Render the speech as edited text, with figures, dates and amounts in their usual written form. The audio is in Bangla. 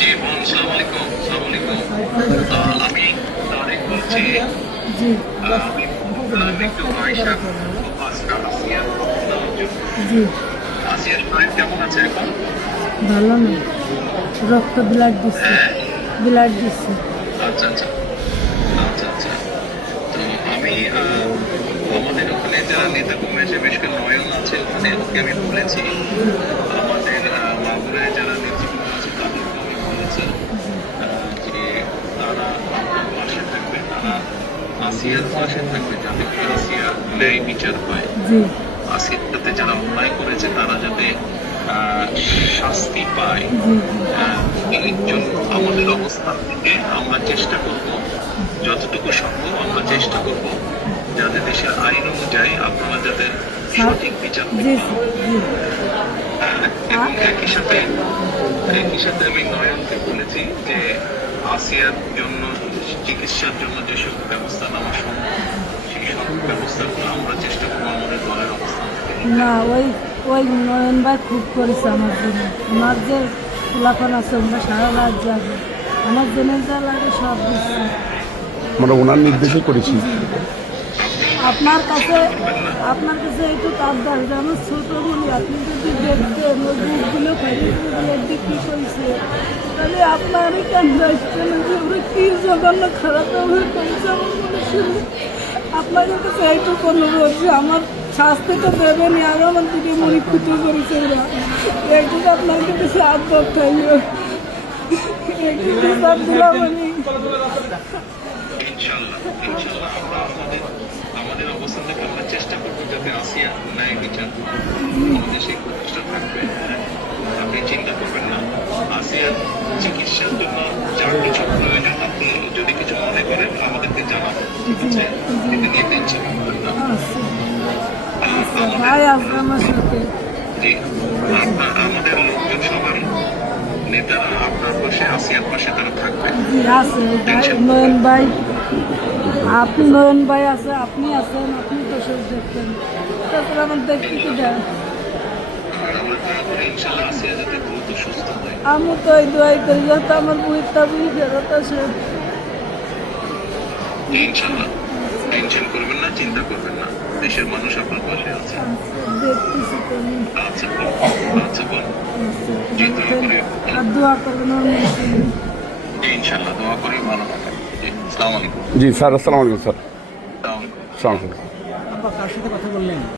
জি বোন, আসসালামু আলাইকুম। আসসালামু আলাইকুম। আমি তারেক বলছি। জি আমি একটু আয়েশা আজকে আসিয়ার খবর নেওয়ার জন্য। জি আসিয়ার শরীর কেমন আছে এখন? ভালো না, রক্ত ব্লাড দিচ্ছে, হ্যাঁ, ব্লাড দিচ্ছে। আচ্ছা আচ্ছা আচ্ছা আচ্ছা। তো আমি আমাদের ওখানে যারা নেতা কর্মী আছে, বিশেষ করে নয়ন আছে, ওখানে ওকে আমি বলেছি। আমাদের মাগুরায় যারা নেতৃত্ব আছে তাদেরকে আমি বলেছি যে তারা আপনার পাশে থাকবে, তারা আসিয়ার পাশে থাকবে, যাতে করে আসিয়া ন্যায় বিচার পায়। জি আসিয়ার সাথে যারা অন্যায় করেছে তারা যাতে শাস্তি পায়। জি এই জন্য আমাদের অবস্থান থেকে আমরা চেষ্টা করব, যতটুকু সম্ভব আমরা চেষ্টা করব যাতে দেশের আইন অনুযায়ী আপনারা যাতে সঠিক বিচার জি পেতে জি পারেন। জি এবং একই সাথে আমি নয়নকে বলেছি যে আসিয়ার জন্য চিকিৎসার জন্য যেসব ব্যবস্থা নেওয়া সম্ভব সেই সব ব্যবস্থাগুলো আমরা চেষ্টা করবো আমাদের দলের অবস্থান থেকে নিতে। না, ওই ওই নয়ন ভাই খুব করেছে আমার জন্য। আমার যে খোলাফান আছে ওরা সারা রাত যাবে, আমার জন্য যা লাগে সব দিচ্ছে। আমরা ওনার নির্দেশে করেছি। আপনার কাছে চিন্তা করবেন না। আপনার কাছে একটু আবদার যে আমার ছোট বলি, আপনি যদি দেখতেন ওই বুকগুলো ফেরিগুলো বিক্রি করেছে, তাহলে আপনারই কেন যাচ্ছে না যে ওরা কি জঘন্য খারাপ ব্যবহার করেছে আমার মনে শুনে। আপনাদের কাছে এইটুকু অনুরোধ যে আমার শাস্তিটা দেবেনি, আর আমার দিকে মনে ক্ষতি করেছে ওরা, একটু আপনার কাছে আবদার থাকবে, একটু বিচার দিলাম আমি। ইনশাল্লাহ ইনশাল্লাহ আমরা আমাদের অবস্থান থেকে আমরা চেষ্টা করবো যাতে আসিয়া ন্যায় বিচার পায়। আমাদের সেই প্রচেষ্টা থাকবে। আপনি চিন্তা করবেন না। আসিয়ার চিকিৎসার জন্য যা কিছু প্রয়োজন আপনি যদি কিছু মনে করেন আমাদেরকে জানাবেন, ঠিক আছে? এটা নিয়ে টেনশন করবেন না। আচ্ছা আচ্ছা, ভাই আসবে আমার সাথে। জি, আমাদের লোকজন সবাই নেতারা আপনার পাশে, আসিয়ার পাশে তারা থাকবে। জি আছে ভাই, নয়ন ভাই, আপনি নয়ন ভাই আছে, আপনি আছেন, আপনি তো সব দেখতেন। তারপরে আমার দেখতে কি দেয়, আমরা দোয়া করি ইনশাল্লাহ আসিয়া যাতে দ্রুত সুস্থ হয়। আমি তো এই দোয়াই করি যাতে আমার বইটা বই ফেরত আসে। ইনশাল্লাহ টেনশন করবেন না, চিন্তা করবেন না, দেশের মানুষ আপনার পাশে আছে। দেখতেছি তো আমি। আচ্ছা বোন, আচ্ছা বোন, জি দোয়া আচ্ছা, করি। আর দোয়া করবেন আমার মুসলিম। ইনশাল্লাহ দোয়া করি, ভালো থাকেন। জি, আসসালামু আলাইকুম। জি স্যার, আসসালামু আলাইকুম স্যার। আসসালামু আলাইকুম। আসসালামু আলাইকুম। আব্বা কার সাথে কথা বললেন?